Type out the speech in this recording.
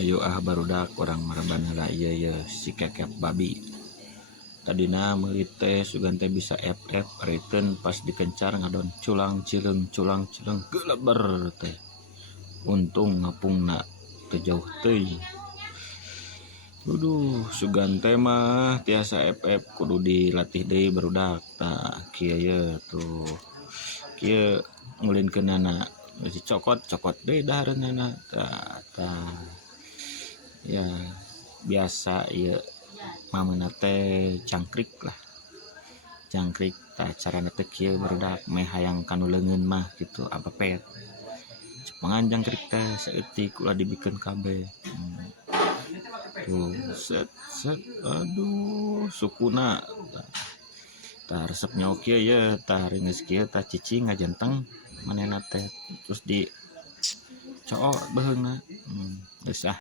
Ayo barudak orang maraban lah iya si kekep babi. Tadina meuli teh sugan teh bisa FF return pas dikencar ngadon culang cileng geleber teh. Untung ngapungna teu jauh teuing. Duduh sugan teh mah tiasa FF kudu dilatih deui barudak. Tah kieu ye tuh. Kieu ngulinkeunana cokot deui dahareunana tah ya biasa ya mamana teh cangkrik lah cangkrik tah carana teh kieu barudak meh hayang kanu leungeun mah kitu apepet cepengan jangkrik teh saeutik ulah dibikeun kabeh tuh set aduh sukuna tah resepnya oke ya tah reungeus kieu tah cicing ngajenteng manehna teh terus di cook beheungna geus